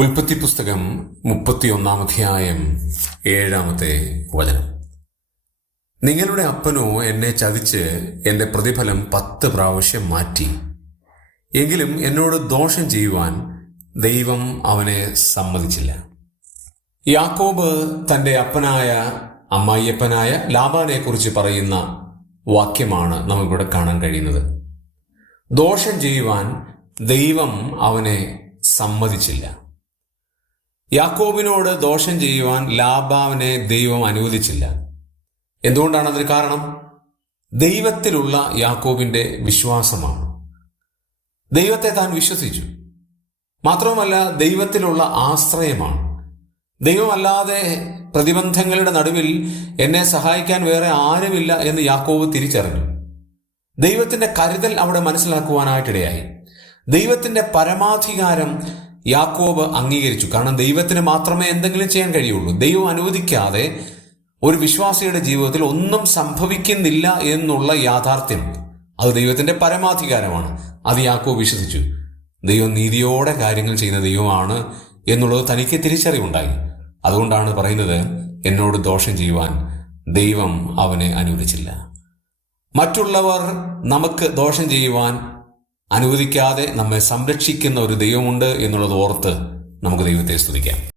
ഉൽപ്പത്തി പുസ്തകം 31 അധ്യായം 7 വചനം. നിങ്ങളുടെ അപ്പനോ എന്നെ ചതിച്ച് എന്റെ പ്രതിഫലം 10 പ്രാവശ്യം മാറ്റി. എങ്കിലും എന്നോട് ദോഷം ചെയ്യുവാൻ ദൈവം അവനെ സമ്മതിച്ചില്ല. യാക്കോബ് തന്റെ അപ്പനായ അമ്മായിയപ്പനായ ലാബാനെ കുറിച്ച് പറയുന്ന വാക്യമാണ് നമുക്കിവിടെ കാണാൻ കഴിയുന്നത്. ദോഷം ചെയ്യുവാൻ ദൈവം അവനെ സമ്മതിച്ചില്ല. യാക്കോബിനോട് ദോഷം ചെയ്യുവാൻ ലാബാവിനെ ദൈവം അനുവദിച്ചില്ല. എന്തുകൊണ്ടാണ് അതിന് കാരണം? ദൈവത്തിലുള്ള യാക്കോബിന്റെ വിശ്വാസമാണ്. ദൈവത്തെ താൻ വിശ്വസിച്ചു. മാത്രവുമല്ല, ദൈവത്തിലുള്ള ആശ്രയമാണ്. ദൈവമല്ലാതെ പ്രതിബന്ധങ്ങളുടെ നടുവിൽ എന്നെ സഹായിക്കാൻ വേറെ ആരുമില്ല എന്ന് യാക്കോബ് തിരിച്ചറിഞ്ഞു. ദൈവത്തിന്റെ കരുതൽ അവിടെ മനസ്സിലാക്കുവാനായിട്ടിടയായി. ദൈവത്തിന്റെ പരമാധികാരം യാക്കോബ് അംഗീകരിച്ചു. കാരണം ദൈവത്തിന് മാത്രമേ എന്തെങ്കിലും ചെയ്യാൻ കഴിയുള്ളൂ. ദൈവം അനുവദിക്കാതെ ഒരു വിശ്വാസിയുടെ ജീവിതത്തിൽ ഒന്നും സംഭവിക്കുന്നില്ല എന്നുള്ള യാഥാർത്ഥ്യം, അത് ദൈവത്തിന്റെ പരമാധികാരമാണ്. അത് യാക്കോബ് വിശ്വസിച്ചു. ദൈവം നീതിയോടെ കാര്യങ്ങൾ ചെയ്യുന്ന ദൈവമാണ് എന്നുള്ളത് തനിക്ക് തിരിച്ചറിവുണ്ടായി. അതുകൊണ്ടാണ് പറയുന്നത്, എന്നോട് ദോഷം ചെയ്യുവാൻ ദൈവം അവനെ അനുവദിച്ചില്ല. മറ്റുള്ളവർ നമുക്ക് ദോഷം ചെയ്യുവാൻ അനുവദിക്കാതെ നമ്മെ സംരക്ഷിക്കുന്ന ഒരു ദൈവമുണ്ട് എന്നുള്ളത് ഓർത്ത് നമുക്ക് ദൈവത്തെ സ്തുതിക്കാം.